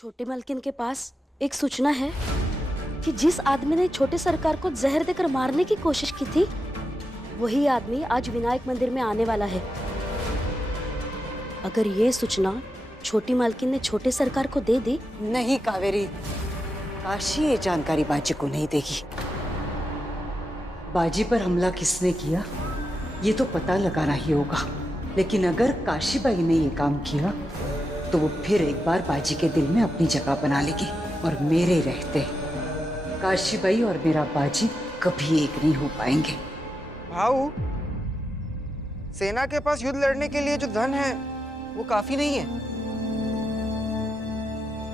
छोटे मालकिन के पास एक सूचना है कि जिस आदमी ने छोटे सरकार को जहर देकर मारने की कोशिश की थी, वही आदमी आज विनायक मंदिर में आने वाला है। अगर ये सूचना छोटी मालकिन ने छोटे सरकार को दे दी। नहीं कावेरी, काशी ये जानकारी बाजी को नहीं देगी। बाजी पर हमला किसने किया ये तो पता लगाना ही होगा, लेकिन अगर काशीबाई ने ये काम किया तो वो फिर एक बार बाजी के दिल में अपनी जगह बना लेगी, और मेरे रहते काशीबाई और मेरा बाजी कभी एक नहीं हो पाएंगे। भाऊ, सेना के पास युद्ध लड़ने के लिए जो धन है वो काफी नहीं है,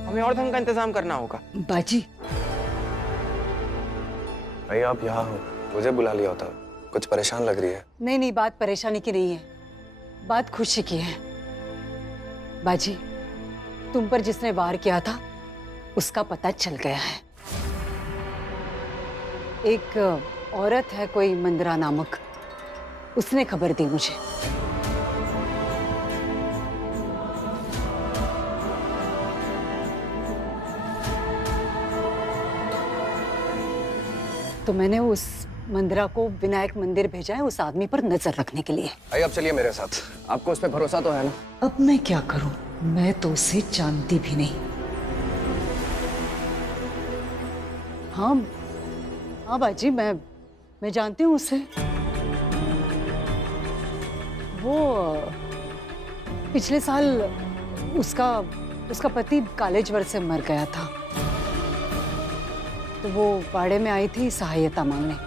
हमें और धन का इंतजाम करना होगा। बाजी, भाई आप यहाँ हो, मुझे बुला लिया होता। कुछ परेशान लग रही है। नहीं नहीं, बात परेशानी की नहीं है, बात खुशी की है। बाजी, तुम पर जिसने वार किया था उसका पता चल गया है। एक औरत है कोई मंदरा नामक, उसने खबर दी मुझे। तो मैंने उस मंदिरा को विनायक मंदिर भेजा है उस आदमी पर नजर रखने के लिए। भाई अब चलिए मेरे साथ, आपको उस पर भरोसा तो है ना? अब मैं क्या करूं, मैं तो उसे जानती भी नहीं। हाँ हाँ बाजी, मैं जानती हूँ उसे। वो पिछले साल उसका पति कालेज्वर से मर गया था, तो वो वाड़े में आई थी सहायता मांगने।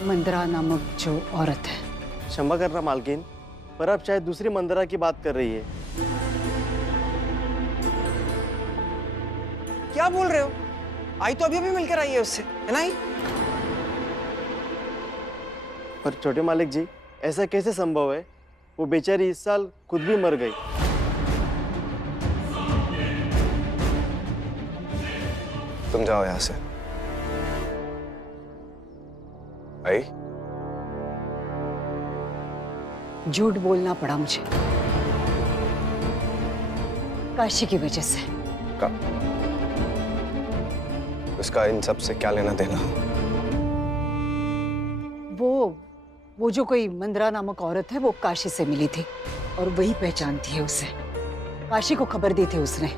मंदरा नामक जो औरत है। क्षमा करना मालकिन, पर आप शायद दूसरी मंदरा की बात कर रही है। क्या बोल रहे हो? आई तो अभी अभी मिलकर आई है उससे, है ना? पर छोटे मालिक जी, ऐसा कैसे संभव है? वो बेचारी इस साल खुद भी मर गई। तुम जाओ यहाँ से। भाई, झूठ बोलना पड़ा मुझे काशी की वजह से। उसका इन सब से क्या लेना देना? वो जो कोई मंदरा नामक औरत है वो काशी से मिली थी और वही पहचानती है उसे। काशी को खबर दी थी उसने,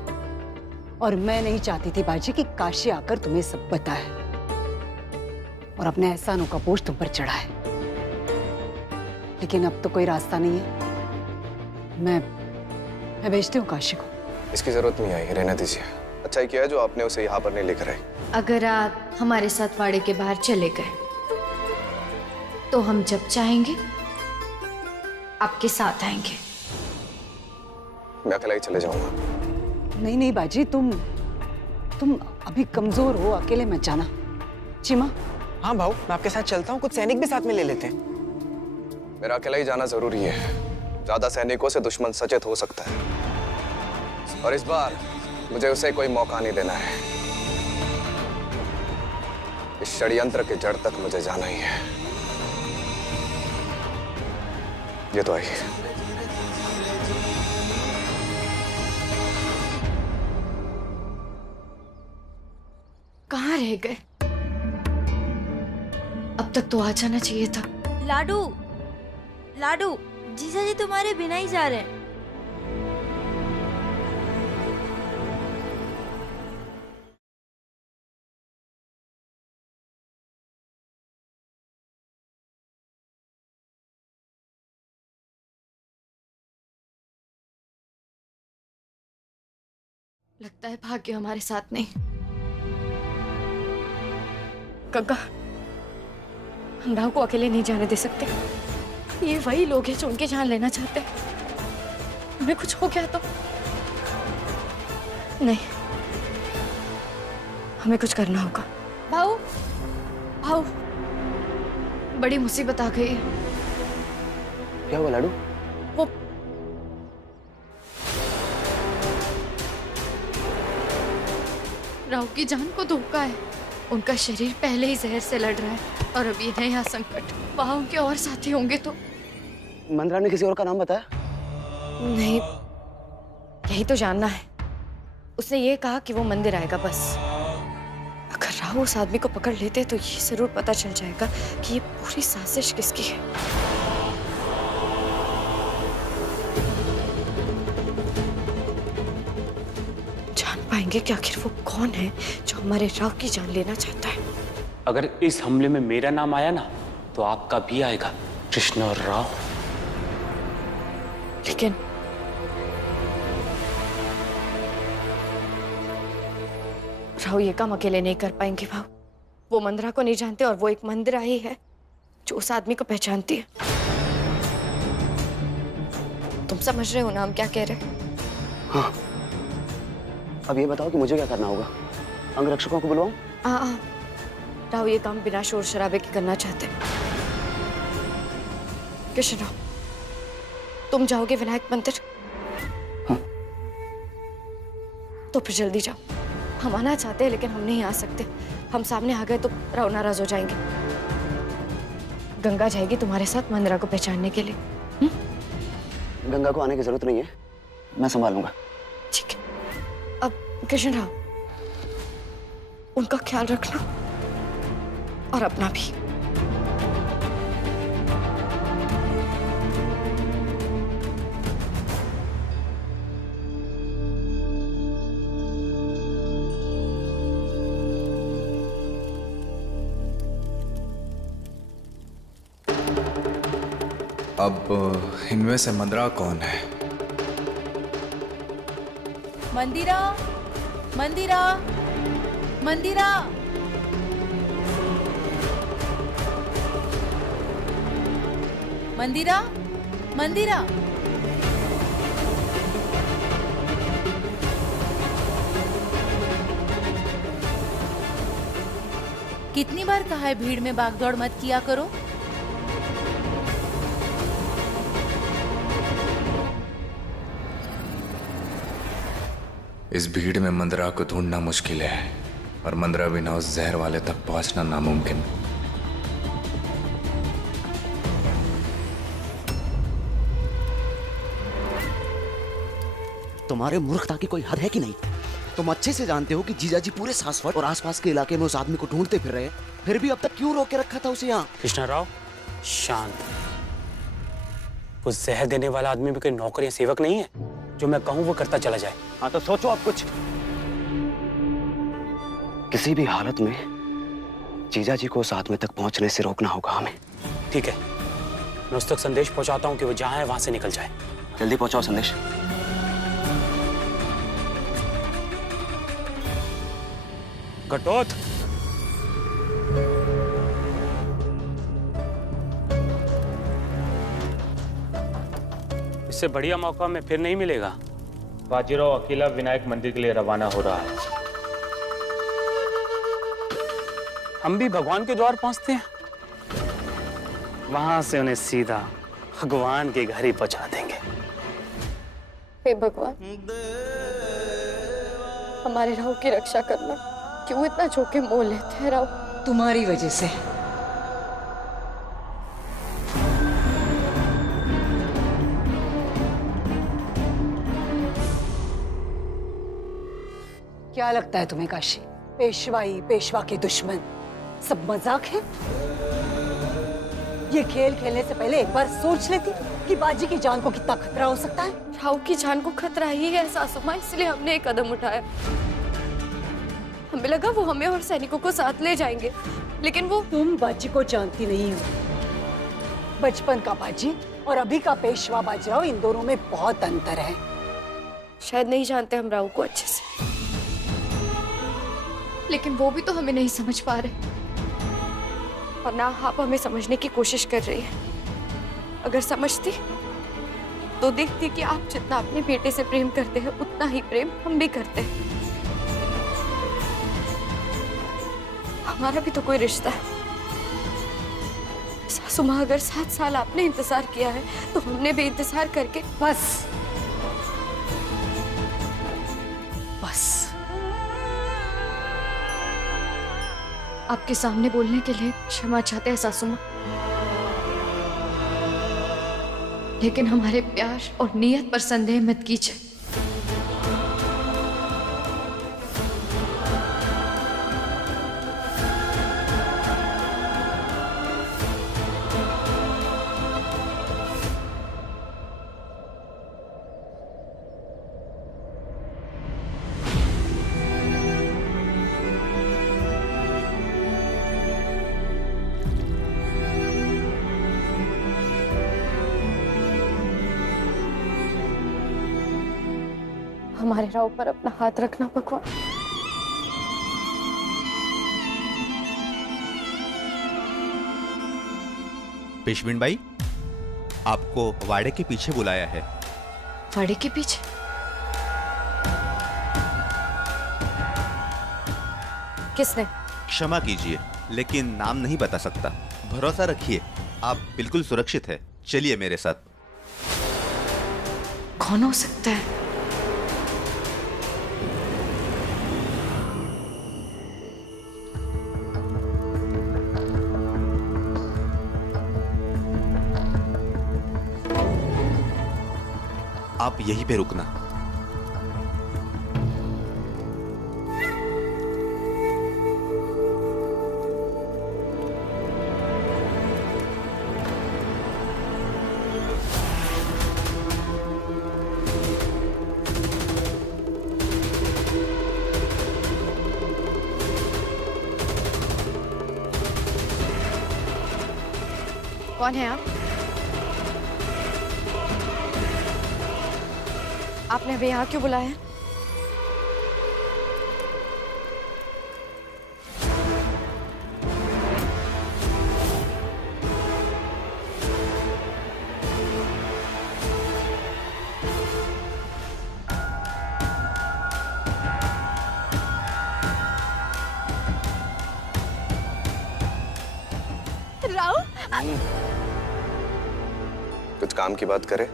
और मैं नहीं चाहती थी बाजी कि काशी आकर तुम्हें सब बताए और अपने एहसानों का बोझ तुम पर चढ़ाए। लेकिन अब तो कोई रास्ता नहीं है। मैं भेजती हूँ काशी को। इसकी जरूरत नहीं आई, रहने दीजिए। अच्छा ही किया है जो आपने उसे यहाँ पर नहीं लेकर आई। अगर आप हमारे साथ वाड़े के बाहर चले गए तो हम जब चाहेंगे आपके साथ आएंगे। मैं अकेला ही चले जाऊंगा। नहीं नहीं बाजी, तुम अभी कमजोर हो, अकेले मत जाना। चिमा। हाँ भाऊ, मैं आपके साथ चलता हूँ, कुछ सैनिक भी साथ में ले लेते हैं। मेरा अकेला ही जाना जरूरी है, ज्यादा सैनिकों से दुश्मन सचेत हो सकता है, और इस बार मुझे उसे कोई मौका नहीं देना है। इस षड्यंत्र के जड़ तक मुझे जाना ही है। ये तो आई। कहाँ रह गए? अब तक तो आ जाना चाहिए था। लाडू, लाडू, जीजा जी तुम्हारे बिना ही जा रहे हैं। लगता है भाग्य हमारे साथ नहीं। गंगा, हम राव को अकेले नहीं जाने दे सकते। ये वही लोग हैं जो उनकी जान लेना चाहते हैं। उन्हें कुछ हो गया तो नहीं, हमें कुछ करना होगा। भाऊ, भाऊ, बड़ी मुसीबत आ गई है। क्या हुआ लाडू? वो राव की जान को धोखा है। उनका शरीर पहले ही जहर से लड़ रहा है और अभी नया संकट। वहां उनके और साथी होंगे तो। मंदरा ने किसी और का नाम बताया? नहीं, यही तो जानना है। उसने ये कहा कि वो मंदिर आएगा बस। अगर राव उस आदमी को पकड़ लेते तो ये जरूर पता चल जाएगा कि ये पूरी साजिश किसकी है। जान पाएंगे कि आखिर वो कौन है जो हमारे राव की जान लेना चाहता है। अगर इस हमले में मेरा नाम आया ना तो आपका भी आएगा, कृष्णा राव। लेकिन राव ये काम अकेले नहीं कर पाएंगे भाव। वो मंदिरा को नहीं जानते और वो एक मंदिरा ही है जो उस आदमी को पहचानती है। तुम समझ रहे हो ना हम क्या कह रहे हैं? हाँ। अब ये बताओ कि मुझे क्या करना होगा? अंगरक्षकों को बुलवाऊं? हाँ, राव ये काम बिना शोर शराबे के करना चाहते हैं। कृष्ण राव, तुम जाओगे विनायक मंदिर? हाँ। तो फिर जल्दी जाओ। हम आना चाहते हैं लेकिन हम नहीं आ सकते। हम सामने आ गए तो राव नाराज हो जाएंगे। गंगा जाएगी तुम्हारे साथ मंदिरा को पहचानने के लिए। गंगा को आने की जरूरत नहीं है, मैं संभालूंगा। ठीक है। अब कृष्ण राव, उनका ख्याल रखना और अपना भी। अब इनमें से मंदिरा कौन है? मंदिरा, मंदिरा, मंदिरा। मंदिरा, मंदिरा। कितनी बार कहा है भीड़ में भागदौड़ मत किया करो। इस भीड़ में मंदिरा को ढूंढना मुश्किल है और मंदिरा बिना उस जहर वाले तक पहुंचना नामुमकिन। तुम्हारे मूर्खता की कोई हद है कि नहीं? तुम अच्छे से जानते हो कि जीजाजी पूरे सासवड़ और आसपास के इलाके में उस आदमी को ढूंढते फिर रहे हैं, फिर भी अब तक क्यों रोक के रखा था उसे यहाँ? कृष्णा राव, शांत। उस जहर देने वाला आदमी भी कोई नौकर या सेवक नहीं है जो मैं कहूँ वो करता चला जाए। हाँ तो सोचो आप कुछ। किसी भी हालत में जीजाजी को उस आदमी तक पहुंचने से रोकना होगा हमें। ठीक है, मैं उस तक संदेश पहुंचाता हूँ कि वो जहाँ है वहां से निकल जाए। जल्दी पहुंचाओ संदेश। घटोत, इससे बढ़िया मौका में फिर नहीं मिलेगा। बाजीराव अकेला विनायक मंदिर के लिए रवाना हो रहा है। हम भी भगवान के द्वार पहुंचते हैं, वहां से उन्हें सीधा भगवान के घर ही पहुंचा देंगे। हे भगवान, हमारे राव की रक्षा करना। क्यों इतना जोखिम मोल लेते हैं राव? तुम्हारी वजह से। क्या लगता है तुम्हें काशी? पेशवाई, पेशवा के दुश्मन सब मजाक है? ये खेल खेलने से पहले एक बार सोच लेती कि बाजी की जान को कितना खतरा हो सकता है। राव की जान को खतरा ही है सासू माँ, इसलिए हमने एक कदम उठाया। हमें लगा वो हमें और सैनिकों को साथ ले जाएंगे, लेकिन वो। तुम बाजी को जानती नहीं हो। बचपन का बाजी और अभी का पेशवा बाजीराव, इन दोनों में बहुत अंतर है। शायद नहीं जानते हम राव को अच्छे से, लेकिन वो भी तो हमें नहीं समझ पा रहे और ना आप हमें समझने की कोशिश कर रही है। अगर समझती तो देखती कि आप जितना अपने बेटे से प्रेम करते हैं उतना ही प्रेम हम भी करते हैं। हमारा भी तो कोई रिश्ता है। सासू माँ, अगर 7 साल आपने इंतजार किया है तो हमने भी इंतजार करके। बस बस। आपके सामने बोलने के लिए क्षमा चाहते हैं सासू माँ, लेकिन हमारे प्यार और नियत पर संदेह मत कीजिए। हमारे राव पर अपना हाथ रखना भगवान। पेशविन बाई, आपको वाड़े के पीछे बुलाया है। वाड़े के पीछे? किसने? क्षमा कीजिए, लेकिन नाम नहीं बता सकता। भरोसा रखिए, आप बिल्कुल सुरक्षित है। चलिए मेरे साथ। कौन हो सकता है? आप यहीं पे रुकना। कौन है आप? आपने हमें यहाँ क्यों बुलाया है? राव, कुछ काम की बात करें?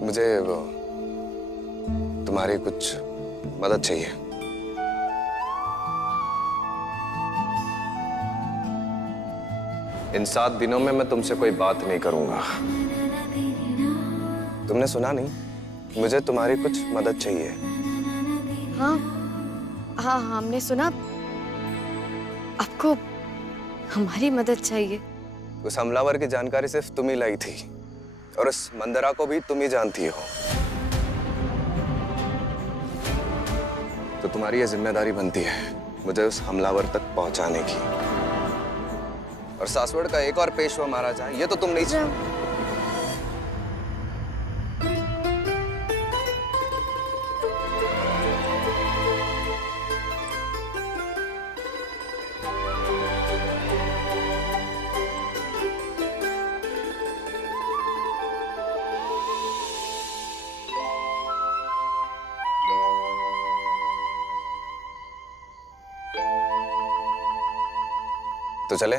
मुझे तुम्हारी कुछ मदद चाहिए। इन 7 दिनों में मैं तुमसे कोई बात नहीं करूंगा। तुमने सुना नहीं? मुझे तुम्हारी कुछ मदद चाहिए। हाँ हाँ, हमने सुना। आपको हमारी मदद चाहिए? उस हमलावर की जानकारी सिर्फ तुम ही लाई थी, और उस मंदरा को भी तुम ही जानती हो। तो तुम्हारी यह जिम्मेदारी बनती है मुझे उस हमलावर तक पहुंचाने की। और सासवड़ का एक और पेशवा मारा जाए, ये तो तुम नहीं। तो चले?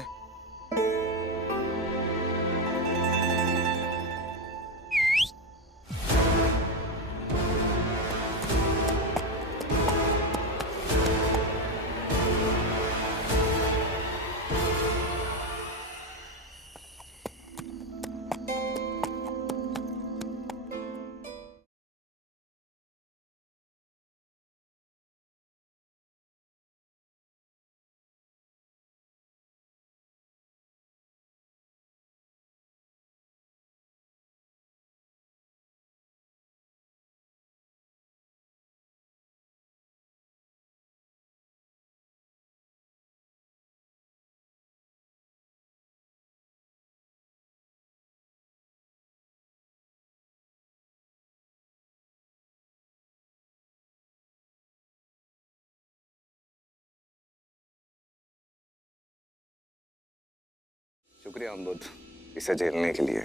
शुक्रिया अम्बुद, इसे झेलने के लिए।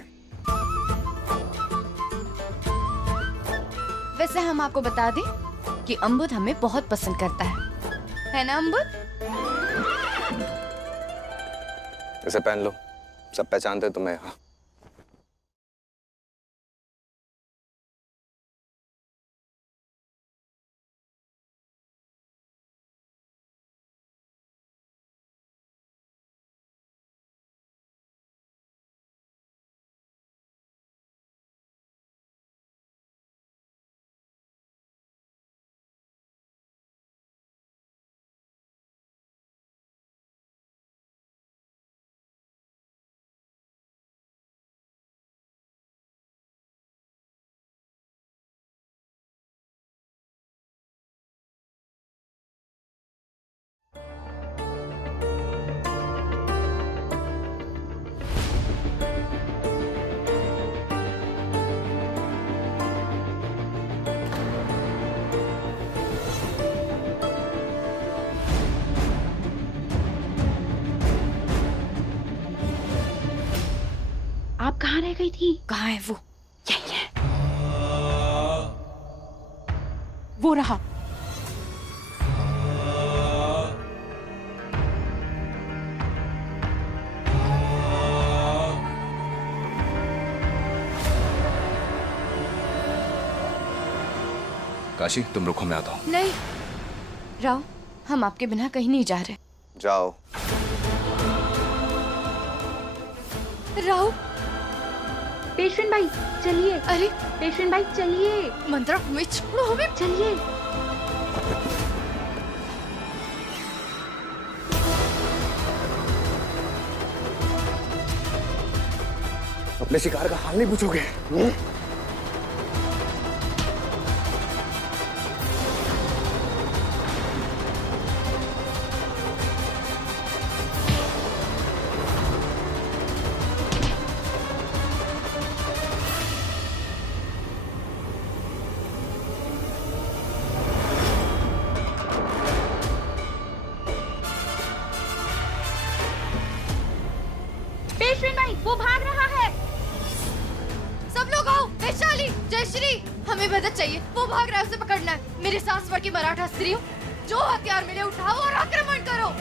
वैसे हम आपको बता दें कि अम्बुद हमें बहुत पसंद करता है ना अम्बुद? इसे पहन लो, सब पहचानते तुम्हें। हाँ। गई थी। कहाँ है वो? यही है। वो रहा। काशी तुम रुको, मैं आता हूँ। नहीं राव, हम आपके बिना कहीं नहीं जा रहे। जाओ। राव, पेशवेंट भाई चलिए। अरे पेशवेंट भाई चलिए। मंत्रा हमें छोड़ो, हमें चलिए। अपने शिकार का हाल नहीं पूछोगे? पेशवेंट भाई वो भाग रहा है। सब लोग आओ। वैशाली, जयश्री, हमें मदद चाहिए। वो भाग रहा है, उसे पकड़ना है। मेरे सासवर की मराठा स्त्रियों, जो हथियार मिले उठाओ और आक्रमण करो।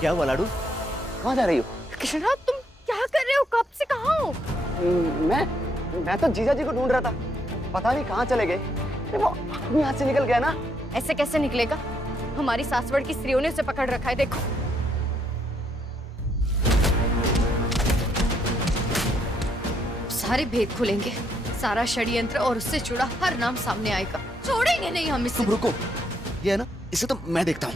क्या हुआ लाडू? कहाँ जा रही हो? कृष्णा, तुम क्या कर रहे हो? कब से कहाँ हो? मैं तो जीजा जी को ढूंढ रहा था। पता नहीं कहाँ चले गए। वो आदमी हाथ से निकल गया ना। ऐसे कैसे निकलेगा? हमारी सासवड़ की स्त्रियों ने उसे पकड़ रखा है, देखो। सारे भेद खुलेंगे, सारा षड्यंत्र और उससे जुड़ा हर नाम सामने आएगा। छोड़ेंगे नहीं हम इसे। तुम रुको, ये है ना, इसे तो मैं देखता हूँ।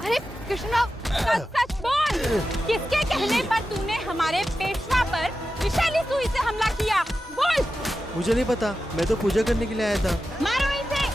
अरे कृष्णा, सच सच बोल, किसके कहने पर तूने हमारे पेशवा पर विषैली सुई से हमला किया? बोल। मुझे नहीं पता, मैं तो पूजा करने के लिए आया था। मारो इसे।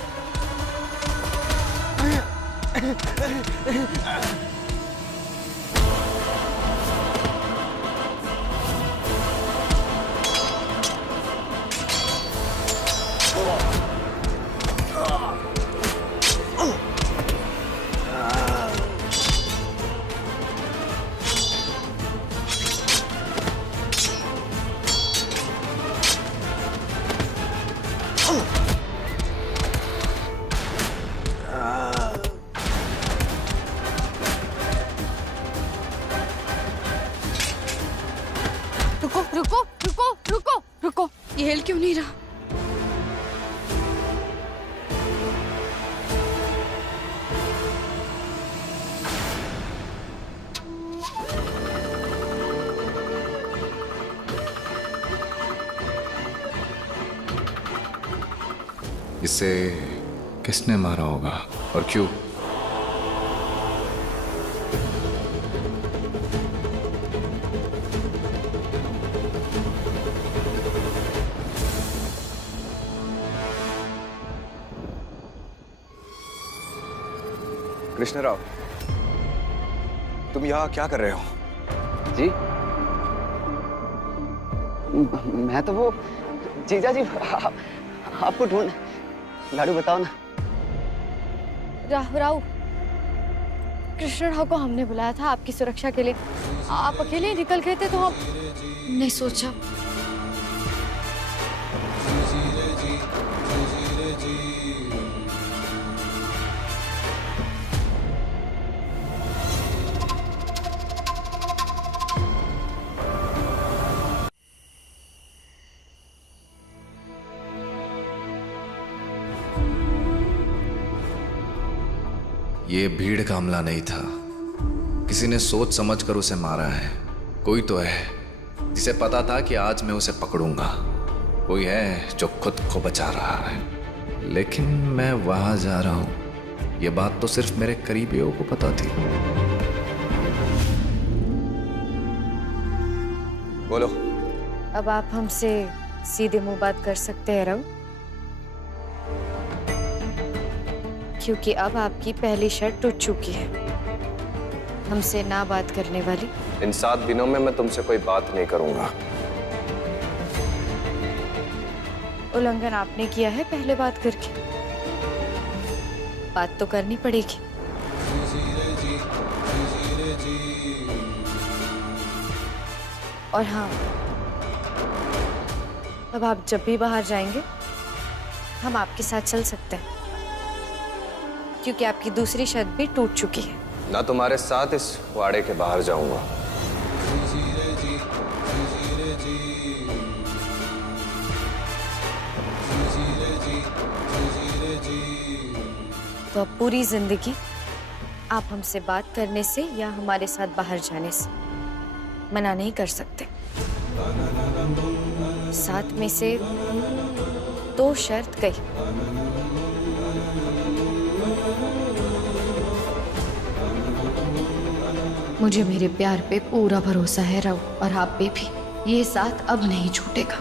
रुको रुको रुको रुको रुको, ये हिल क्यों नहीं रहा? इसे किसने मारा होगा और क्यों? कृष्ण राव, तुम यहाँ क्या कर रहे हो? जी, मैं तो वो जीजा जी आपको ढूंढ। लाडू बताओ ना। राव, कृष्ण राव को हमने बुलाया था आपकी सुरक्षा के लिए। आप अकेले निकल गए थे तो हमने सोचा। ये भीड़ का हमला नहीं था, किसी ने सोच समझकर उसे मारा है। कोई तो है जिसे पता था कि आज मैं उसे पकड़ूंगा। कोई है जो खुद को बचा रहा है, लेकिन मैं वहां जा रहा हूं, ये बात तो सिर्फ मेरे करीबियों को पता थी। बोलो। अब आप हमसे सीधे मुंह बात कर सकते हैं राव। क्योंकि अब आपकी पहली शर्त टूट चुकी है, हमसे ना बात करने वाली। इन 7 दिनों में मैं तुमसे कोई बात नहीं करूंगा। उल्लंघन आपने किया है पहले बात करके, बात तो करनी पड़ेगी। और हाँ, अब आप जब भी बाहर जाएंगे हम आपके साथ चल सकते हैं, क्योंकि आपकी दूसरी शर्त भी टूट चुकी है। ना तुम्हारे साथ इस वाड़े के बाहर जाऊंगा। तो अब पूरी जिंदगी आप हमसे बात करने से या हमारे साथ बाहर जाने से मना नहीं कर सकते। 7 में से 2 शर्त गई। मुझे मेरे प्यार पे पूरा भरोसा है राव, और आप पे भी। ये साथ अब नहीं छूटेगा।